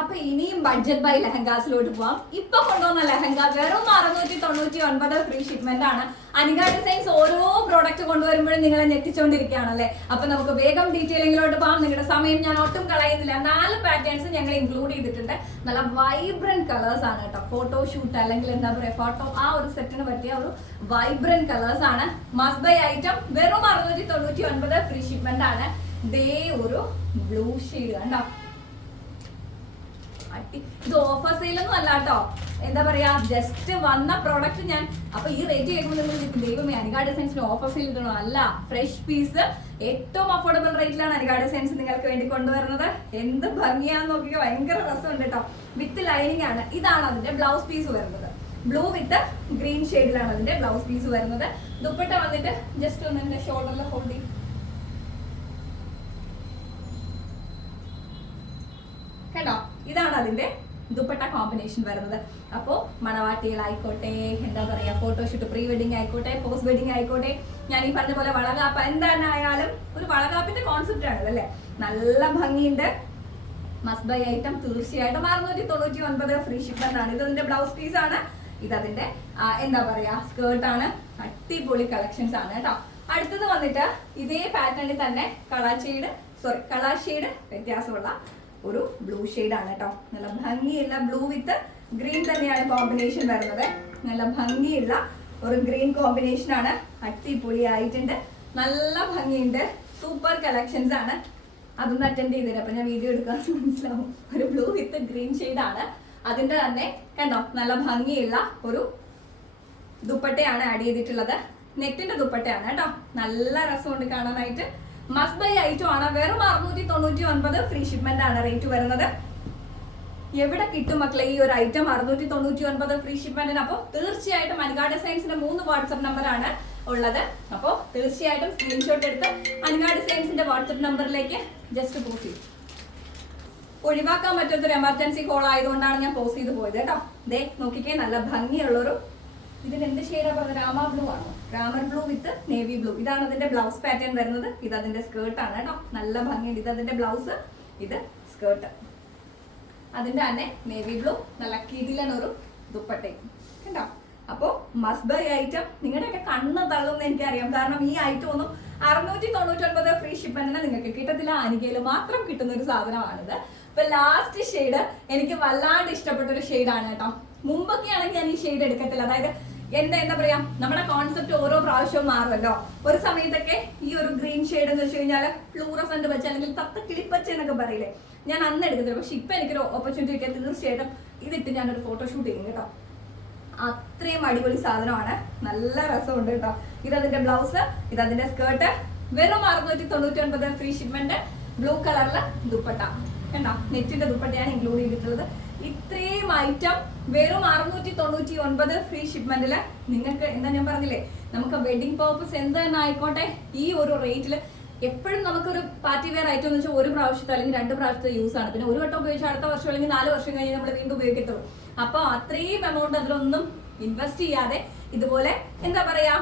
അപ്പൊ ഇനിയും budget by ലെഹങ്കാസിലോട്ട് പോവാം. ഇപ്പൊ കൊണ്ടുവന്ന ലെഹങ്ക വെറും അറുന്നൂറ്റി തൊണ്ണൂറ്റി ഒൻപത് ഫ്രീ ഷിപ്മെന്റ് ആണ്. അനിക ഡിസൈൻസ് ഓരോ പ്രോഡക്റ്റ് കൊണ്ടുവരുമ്പോഴും നിങ്ങളെ ഞെട്ടിച്ചുകൊണ്ടിരിക്കുകയാണല്ലേ അപ്പൊ നമുക്ക് വേഗം ഡീറ്റെയിലിങ്ങിലോട്ട് പോകാം നിങ്ങളുടെ സമയം ഞാൻ ഒട്ടും കളയുന്നില്ല. നാല് പാറ്റേൺസ് ഞങ്ങൾ ഇൻക്ലൂഡ് ചെയ്തിട്ടുണ്ട്. നല്ല വൈബ്രന്റ് കളേഴ്സ് ആണ് കേട്ടോ. ഫോട്ടോ ഷൂട്ട് അല്ലെങ്കിൽ എന്താ പറയുക ഫോട്ടോ ആ ഒരു സെറ്റിന് പറ്റിയ ഒരു വൈബ്രന്റ് കളേഴ്സ് ആണ്. മസ്റ്റ് ബൈ ഐറ്റം വെറും അറുന്നൂറ്റി തൊണ്ണൂറ്റി ഒൻപത് ഫ്രീ ഷിപ്മെന്റ് ആണ്. ദേ ഒരു ബ്ലൂ ഷെയ്ഡ് കണ്ടോ? ഇത് ഓഫർ സെയിലൊന്നും അല്ല കേട്ടോ എന്താ പറയാ ജസ്റ്റ് വന്ന പ്രോഡക്റ്റ് ഞാൻ അപ്പൊ ഈ റേറ്റ് കേൾക്കുമ്പോൾ ദൈവമേ അനികാ ഡിസൈൻസിന് ഓഫർ സെയിൽ ഇടണോ? അല്ല ഫ്രഷ് പീസ് ഏറ്റവും അഫോർഡബിൾ റേറ്റിലാണ് അനികാ ഡിസൈൻസ് നിങ്ങൾക്ക് വേണ്ടി കൊണ്ടുവരുന്നത്. എന്ത് ഭംഗിയാന്ന് നോക്കിയാൽ ഭയങ്കര രസമുണ്ട് കേട്ടോ വിത്ത് ലൈനിങ് ആണ്. ഇതാണ് അതിന്റെ ബ്ലൗസ് പീസ് വരുന്നത്. ബ്ലൂ വിത്ത് ഗ്രീൻ ഷെയ്ഡിലാണ് അതിന്റെ ബ്ലൗസ് പീസ് വരുന്നത്. ദുപ്പട്ട വന്നിട്ട് ജസ്റ്റ് ഒന്ന് എന്റെ ഷോൾഡറിൽ ഹോൾഡ് കണ്ടോ ഇതാണ് അതിന്റെ ദുപ്പട്ട കോമ്പിനേഷൻ വരുന്നത്. അപ്പോൾ മണവാട്ടികളായിക്കോട്ടെ എന്താ പറയാ ഫോട്ടോഷൂട്ട് പ്രീ വെഡിങ് ആയിക്കോട്ടെ പോസ്റ്റ് വെഡിങ് ആയിക്കോട്ടെ ഞാൻ ഈ പറഞ്ഞ പോലെ വളകാപ്പ് എന്തായാലും ഒരു വളകാപ്പിന്റെ കോൺസെപ്റ്റ് ആണ് അല്ലേ? നല്ല ഭംഗിയുണ്ട്. മസ്റ്റ് ബൈ ഐറ്റം തീർച്ചയായിട്ടും അറുന്നൂറ്റി തൊണ്ണൂറ്റി ഒൻപത് ഫ്രീ ഷിപ്മെന്റ് ആണ്. ഇത് അതിന്റെ ബ്ലൗസ് പീസ് ആണ്. ഇത് അതിന്റെ എന്താ പറയാ സ്കേർട്ട് ആണ്. അടിപൊളി കളക്ഷൻസ് ആണ് കേട്ടോ. അടുത്തത് വന്നിട്ട് ഇതേ പാറ്റേണിൽ തന്നെ കളാ സോറി കളാ വ്യത്യാസമുള്ള ഒരു ബ്ലൂ ആണ് കേട്ടോ. നല്ല ഭംഗിയുള്ള ബ്ലൂ വിത്ത് ഗ്രീൻ തന്നെയാണ് കോമ്പിനേഷൻ വരുന്നത്. നല്ല ഭംഗിയുള്ള ഒരു ഗ്രീൻ കോമ്പിനേഷൻ ആണ്. അടിപൊളി ആയിട്ടുണ്ട് നല്ല ഭംഗിയുണ്ട്. സൂപ്പർ കളക്ഷൻസ് ആണ്. അതൊന്ന് അറ്റൻഡ് ചെയ്തേരും അപ്പൊ ഞാൻ വീഡിയോ എടുക്കാൻ മനസ്സിലാവും. ഒരു ബ്ലൂ വിത്ത് ഗ്രീൻ ആണ്. അതിന്റെ തന്നെ കണ്ടോ? നല്ല ഭംഗിയുള്ള ഒരു ദുപ്പട്ടയാണ് ആഡ് ചെയ്തിട്ടുള്ളത്. നെറ്റിന്റെ ദുപ്പട്ടയാണ് കേട്ടോ. നല്ല രസമുണ്ട് കാണാനായിട്ട്. മസ്റ്റ് ബൈ ഐറ്റം ആണ്. വെറും അറുന്നൂറ്റി തൊണ്ണൂറ്റി ഒൻപത് ഫ്രീ ഷിപ്മെന്റ് ആണ് റേറ്റ് വരുന്നത്. എവിടെ കിട്ടും മക്കളെ ഈ ഒരു ഐറ്റം അറുന്നൂറ്റി തൊണ്ണൂറ്റി ഒൻപത് ഫ്രീ ഷിപ്മെന്റിന് അപ്പോൾ തീർച്ചയായിട്ടും അനികാ സയൻസിന്റെ മൂന്ന് വാട്സപ്പ് നമ്പറാണ് ഉള്ളത്. അപ്പോൾ തീർച്ചയായിട്ടും സ്ക്രീൻഷോട്ട് എടുത്ത് അനികാ സയൻസിന്റെ വാട്സപ്പ് നമ്പറിലേക്ക് ജസ്റ്റ് പോസ്റ്റ് ചെയ്യും. ഒഴിവാക്കാൻ പറ്റാത്തൊരു എമർജൻസി കോൾ ആയതുകൊണ്ടാണ് ഞാൻ പോസ്റ്റ് ചെയ്ത് പോയത് കേട്ടോ. ദേ നോക്കിക്കേ നല്ല ഭംഗിയുള്ളൊരു ഇതിന് എന്ത് ഷെയ്ഡാ പറഞ്ഞത്? രാമ ബ്ലൂ ആണോ? Ramar blue with navy blue ഇതാണ് അതിന്റെ ബ്ലൗസ് പാറ്റേൺ വരുന്നത്. ഇത് അതിന്റെ സ്കേർട്ട് ആണ് കേട്ടോ. നല്ല ഭംഗിയുണ്ട്. ഇത് അതിന്റെ ബ്ലൗസ് ഇത് സ്കേർട്ട് അതിന്റെ തന്നെ നേവി ബ്ലൂ നല്ല കിതിലനൊരു ദുപ്പട്ടയും. കണ്ടോ? അപ്പോ മസ്റ്റ് ബൈ ഐറ്റം നിങ്ങളുടെയൊക്കെ കണ്ണ് തള്ളുമെന്ന് എനിക്കറിയാം. കാരണം ഈ ഐറ്റം ഒന്നും അറുന്നൂറ്റി തൊണ്ണൂറ്റി ഒൻപത് ഫ്രീ ഷിപ്മെന്റിന് നിങ്ങൾക്ക് കിട്ടത്തില്ല. അനികയിൽ മാത്രം കിട്ടുന്ന ഒരു സാധനമാണിത്. ഇപ്പൊ ലാസ്റ്റ് ഷെയ്ഡ് എനിക്ക് വല്ലാണ്ട് ഇഷ്ടപ്പെട്ട ഒരു ഷെയ്ഡാണ് കേട്ടോ. മുമ്പൊക്കെ ആണെങ്കിൽ ഞാൻ ഈ ഷെയ്ഡ് എടുക്കത്തില്ല. അതായത് എന്താ എന്താ പറയാ? നമ്മുടെ കോൺസെപ്റ്റ് ഓരോ പ്രാവശ്യവും മാറുമല്ലോ. ഒരു സമയത്തൊക്കെ ഈ ഒരു ഗ്രീൻ ഷെയ്ഡ് എന്ന് വെച്ച് കഴിഞ്ഞാൽ ഫ്ലൂറസെന്റ് വെച്ച് അല്ലെങ്കിൽ തത്ത കിളിപ്പച്ച എന്നൊക്കെ പറയില്ലേ? ഞാൻ അന്ന് എടുക്കുന്നില്ല പക്ഷെ ഇപ്പൊ എനിക്കൊരു ഓപ്പർച്യൂണിറ്റി കിട്ടിയ തീർച്ചയായിട്ടും ഇതിട്ട് ഞാനൊരു ഫോട്ടോഷൂട്ട് ചെയ്യും കേട്ടോ. അത്രയും അടിപൊളി സാധനമാണ്. നല്ല രസമുണ്ട് കേട്ടോ. ഇതതിന്റെ ബ്ലൗസ് ഇതതിന്റെ സ്കേർട്ട് വെറും അറുന്നൂറ്റി തൊണ്ണൂറ്റി ഒൻപത് ഫ്രീ ഷിപ്മെന്റ് ബ്ലൂ കളറിലെ ദുപ്പട്ട. കണ്ടോ? നെറ്റിന്റെ ദുപ്പട്ടയാണ് ഇൻക്ലൂഡ് ചെയ്തിട്ടുള്ളത്. ഇത്രയും ഐറ്റം വെറും അറുന്നൂറ്റി തൊണ്ണൂറ്റി ഒൻപത് ഫ്രീ ഷിപ്മെന്റിൽ നിങ്ങൾക്ക് എന്താ ഞാൻ പറഞ്ഞില്ലേ? നമുക്ക് വെഡിങ് പർപ്പസ് എന്ത് തന്നെ ആയിക്കോട്ടെ ഈ ഒരു റേറ്റിൽ എപ്പോഴും നമുക്കൊരു പാർട്ടി വെയർ ഐറ്റം എന്ന് വെച്ചാൽ ഒരു പ്രാവശ്യത്തെ അല്ലെങ്കിൽ രണ്ട് പ്രാവശ്യത്തെ യൂസ് ആണ്. പിന്നെ ഒരു വട്ടം ഉപയോഗിച്ച് അടുത്ത വർഷം അല്ലെങ്കിൽ നാല് വർഷം കഴിഞ്ഞ് നമ്മൾ വീണ്ടും ഉപയോഗിക്കത്തുള്ളൂ. അപ്പൊ അത്രയും എമൗണ്ട് അതിലൊന്നും ഇൻവെസ്റ്റ് ചെയ്യാതെ ഇതുപോലെ എന്താ പറയാ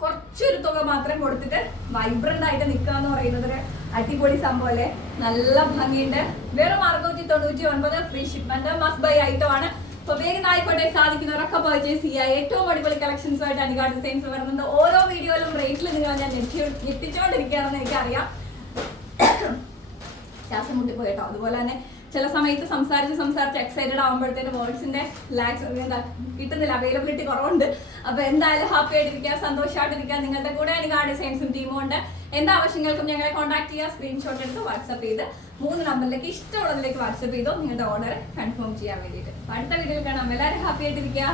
കുറച്ചൊരു തുക മാത്രം കൊടുത്തിട്ട് വൈബ്രന്റ് ആയിട്ട് നിൽക്കുക എന്ന് പറയുന്നത് ഒരു അടിപൊളി സംഭവം അല്ലേ നല്ല ഭംഗിയുണ്ട്. വെറും അറുന്നൂറ്റി തൊണ്ണൂറ്റി ഒൻപത് free shipment must buy item ആണ്. അപ്പൊ വേഗം ആയിക്കോട്ടെ സാധിക്കുന്നവരൊക്കെ പർച്ചേസ് ചെയ്യുക ഏറ്റവും അടിപൊളി കളക്ഷൻസ് ആയിട്ട് അനികാ ഡിസൈൻസ് വരുന്നുണ്ട്. ഓരോ വീഡിയോയിലും റേറ്റിൽ നിങ്ങൾ ഞാൻ ഞെട്ടി ഞെട്ടിച്ചുകൊണ്ടിരിക്കുകയാണെന്ന് എനിക്കറിയാം. ശ്വാസം മുട്ടിപ്പോയി കേട്ടോ. അതുപോലെ തന്നെ ചില സമയത്ത് സംസാരിച്ച് സംസാരിച്ച് എക്സൈറ്റഡ് ആകുമ്പോഴത്തേന് വേർഡ്സിന്റെ ലാക്സ് കിട്ടുന്നില്ല അവൈലബിലിറ്റി കുറവുണ്ട്. അപ്പൊ എന്തായാലും ഹാപ്പി ആയിട്ടിരിക്കുക സന്തോഷമായിട്ടിരിക്കുക നിങ്ങളുടെ കൂടെ എനിക്ക് ആ ഡിസൈൻസും ടീമും ഉണ്ട്. എന്താ ആവശ്യങ്ങൾക്കും ഞങ്ങളെ കോൺടാക്ട് ചെയ്യുക. സ്ക്രീൻഷോട്ട് എടുത്ത് വാട്സപ്പ് ചെയ്ത് മൂന്ന് നമ്പറിലേക്ക് ഇഷ്ടമുള്ളതിലേക്ക് വാട്സപ്പ് ചെയ്തോ. നിങ്ങളുടെ ഓർഡർ കൺഫേം ചെയ്യാൻ വേണ്ടിയിട്ട്. അടുത്ത വീഡിയോയിൽ കാണാം. എല്ലാവരും ഹാപ്പി ആയിട്ടിരിക്കുക.